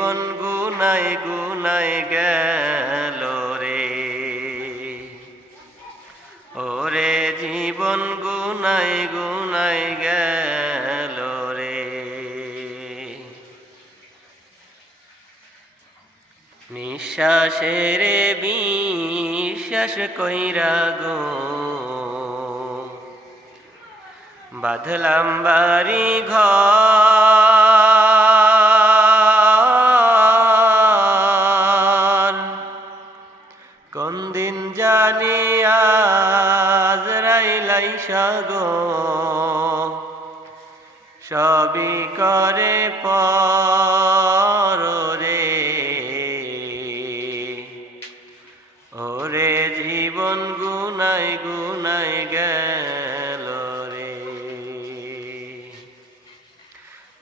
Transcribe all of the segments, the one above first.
জীবন গুনাই গুনাই গেল রে। ওরে জীবন গুনাই গুনাই গেল রে। নিঃশ্বাসের বিশ্বাস কইরা গো। বাঁধলাম বাড়ি ঘর সাগো সবই করে রে। ওরে জীবন গুনাই গুনাই গেল রে।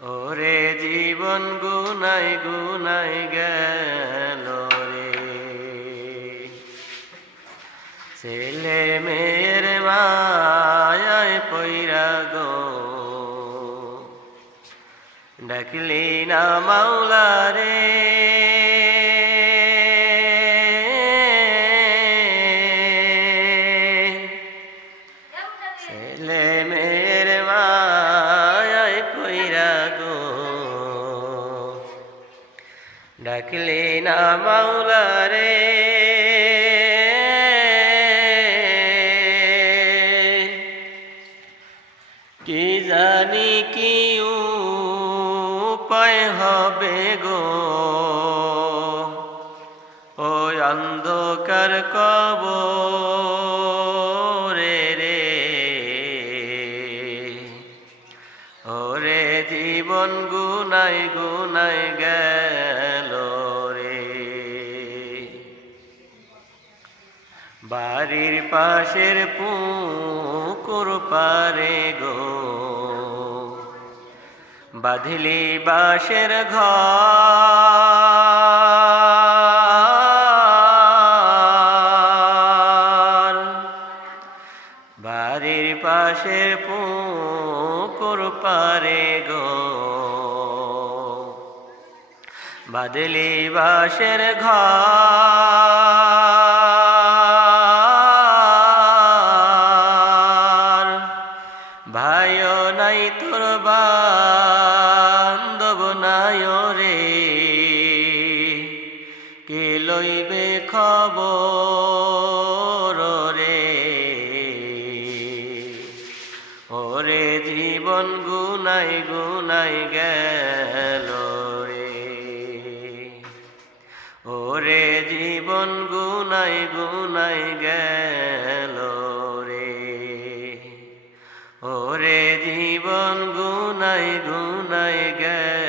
ওরে জীবন গুনাই গুনাই গেল রে। ছেলে মেয়ের মায়ায় ডাকলি না মাওলা রে। ছেলে মেয়ের মায়ায় পৈরা গো। ডাকলি না মাওলা রে। কি জানি কি উপায় হবে গো। ওই অন্ধকার কব রে রে। ওরে জীবন গুনাই গুনাই গেল রে। বাড়ির পাশের পুকুর পারে গো। বাঁধলি বাঁশের ঘর। বাড়ির পাশের পুকুর পারে গো। বাদলি বাঁশের ঘর। নাই তোর বান্ধব নাই রে। কে লইবে খবর রে? ওরে জীবন গুনাই গুনাই গেল রে। ওরে জীবন গুনাই গুনাই গেল ওরে জীবন গুনাই গুনাই গেল